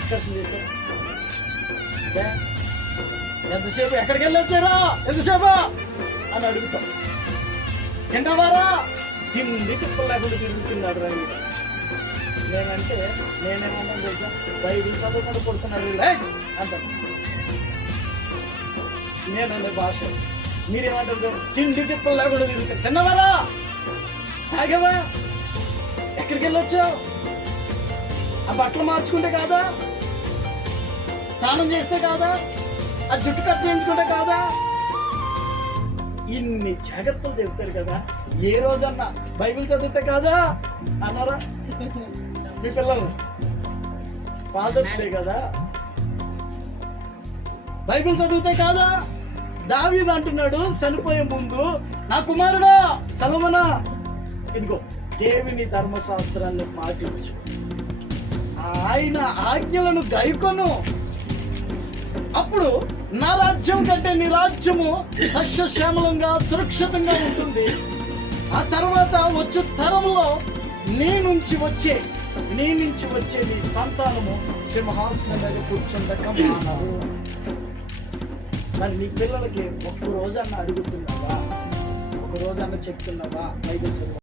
Discussion చేశారు. ఎంతసేపు ఎక్కడికి వెళ్ళొచ్చారా, ఎంతసేపు అని అడుగుతాం. తిన్నవారా, తిండి తిప్పలు లేకుండా తిరుగుతున్నాడు రండి. నేనంటే నేనేమన్నాను తెలుసా, బైబిల్ చదువుకుండా కొడుతున్నాడు అంటాను. నేననే భాష. మీరేమంటారు, తిండి తిప్పలు లేకుండా తిరుగుతాను. తిన్నవారా, తాగేవా, ఎక్కడికి వెళ్ళొచ్చావు, ఆ బట్టలు మార్చుకుంటే కాదా, స్నానం చేస్తే కాదా, ఆ జుట్టు కట్ చేయించుకుంటే కాదా, ఇన్ని జాగ్రత్తలు చెప్తారు కదా. ఏ రోజన్నా బైబిల్ చదివితే కాదా అన్నారా మీ పిల్లలు? ఫాదర్స్ డే కదా, బైబిల్ చదివితే కాదా? దావీదు అంటున్నాడు చనిపోయే ముందు, నా కుమారుడా సొలొమోనా, ఇదిగో దేవుని ధర్మశాస్త్రాన్ని పాటించు, ఆయన ఆజ్ఞలను గైకొను, అప్పుడు నా రాజ్యం కంటే నీ రాజ్యము సస్యశ్యామలంగా సురక్షితంగా ఉంటుంది. ఆ తర్వాత వచ్చే తరంలో నీ నుంచి వచ్చే నీ సంతానము సింహాసనం మీద కూర్చుండక మానరు. మరి నీ పిల్లలకి ఒక్క రోజన్నా అడుగుతున్నావా, ఒక రోజన్నా చెప్తున్నావా బైబిల్ చదువు?